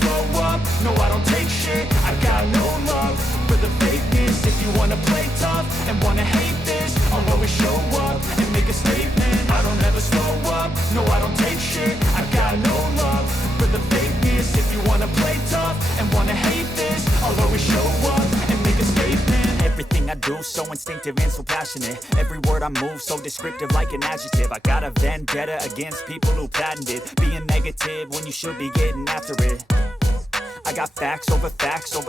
slow up, no I don't take shit. I got no love for the fakeness. If you wanna play tough and wanna hate this, I'll always show up and make a statement. I don't ever slow up, no I don't take shit. I got no love for the fakeness. If you wanna play tough and wanna hate this, I'll always show up and make a statement. Everything I do so instinctive and so passionate. Every word I move so descriptive like an adjective. I got a vendetta against people who patented being negative when you should be getting after it. I got facts over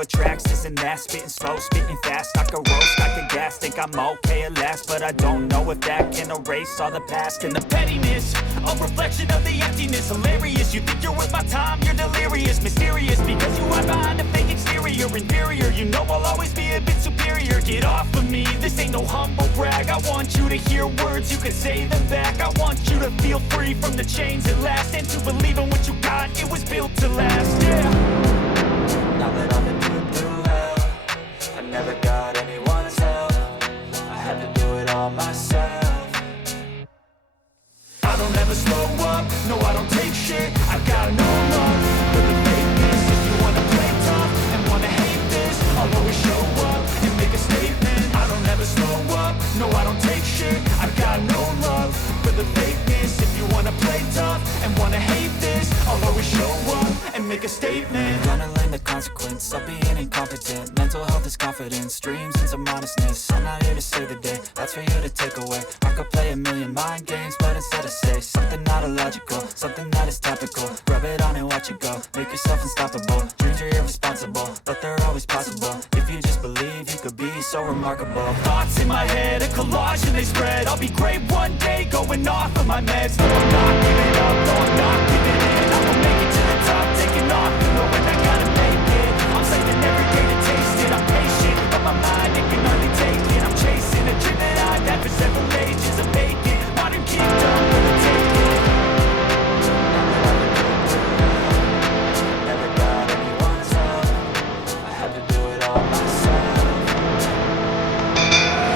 tracks, this and that. Spitting slow, spitting fast, I can roast, I can gas. Think I'm okay at last, but I don't know if that can erase all the past. And the pettiness, a reflection of the emptiness. Hilarious, you think you're worth my time, you're delirious. Mysterious, because you hide behind a fake exterior. Inferior, you know I'll always be a bit superior. Get off of me, this ain't no humble brag. I want you to hear words, you can say them back. I want you to feel free from the chains at last, and to believe in what you got, it was built to last, yeah. Now that I've been put through hell, I never got anyone's help. I had to do it all myself. I don't ever slow up, no I don't take shit. I got no love for the fakeness. If you wanna play tough and wanna hate this, I'll always show up and make a statement. I don't ever slow up, no I don't take shit. I got no love for the fakeness. If you wanna play tough and wanna hate this, I'll always show up and make a statement. Gonna learn the consequence of being incompetent. Mental health is confidence, dreams and some honestness. I'm not here to save the day, that's for you to take away. I could play a million mind games, but instead I say something not illogical, something that is topical. Rub it on and watch it go, make yourself unstoppable. Dreams are irresponsible, but they're always possible. If you just believe, you could be so remarkable. Thoughts in my head, a collage and they spread. I'll be great one day, going off of my meds. No, I'm not giving up, no, I'm not giving in. I will make it to the top, taking off, you know when I gotta make it. I'm saving every day to taste it, I'm patient, but my mind, it can hardly take it. I'm chasing a dream that I've had for several ages. A vacant, modern kingdom, for the taking. Never got anyone's help, I had to do it all myself.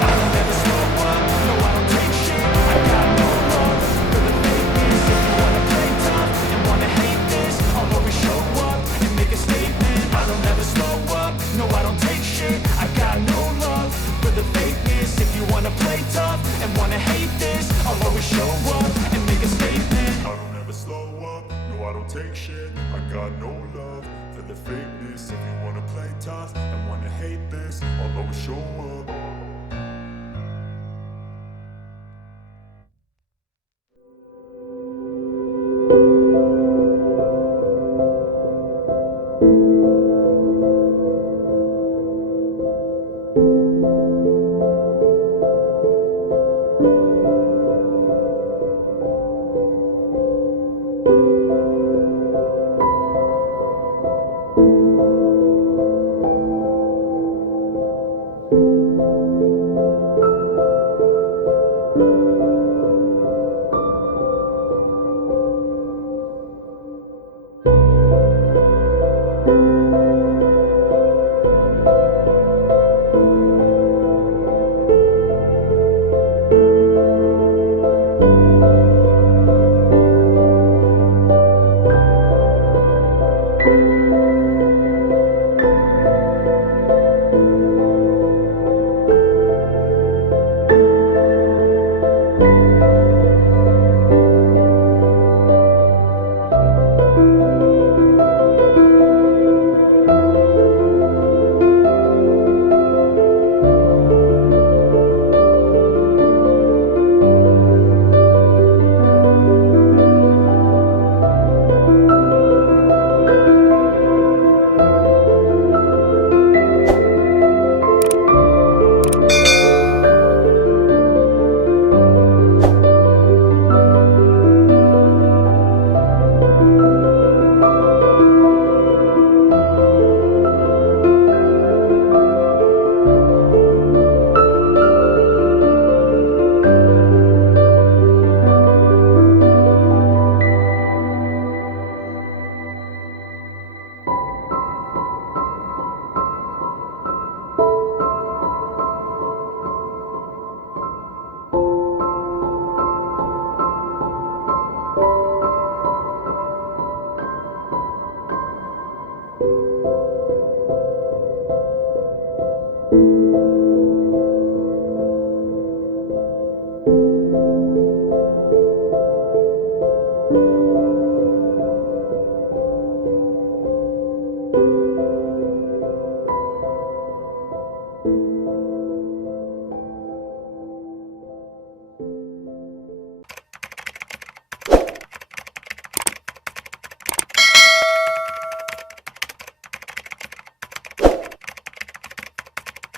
I don't ever slow up, no I don't take shit. I got no love for the fakeness. If you wanna play tough and wanna hate this, I'll always show up and make a statement. I don't ever slow up, no I don't take shit. I got no love for the fakeness. If you wanna play tough and wanna hate this, I'll always show up and make a statement. I don't ever slow up, no I don't take shit. I got no love for the fakeness. If you wanna play tough and wanna hate this, I'll always show up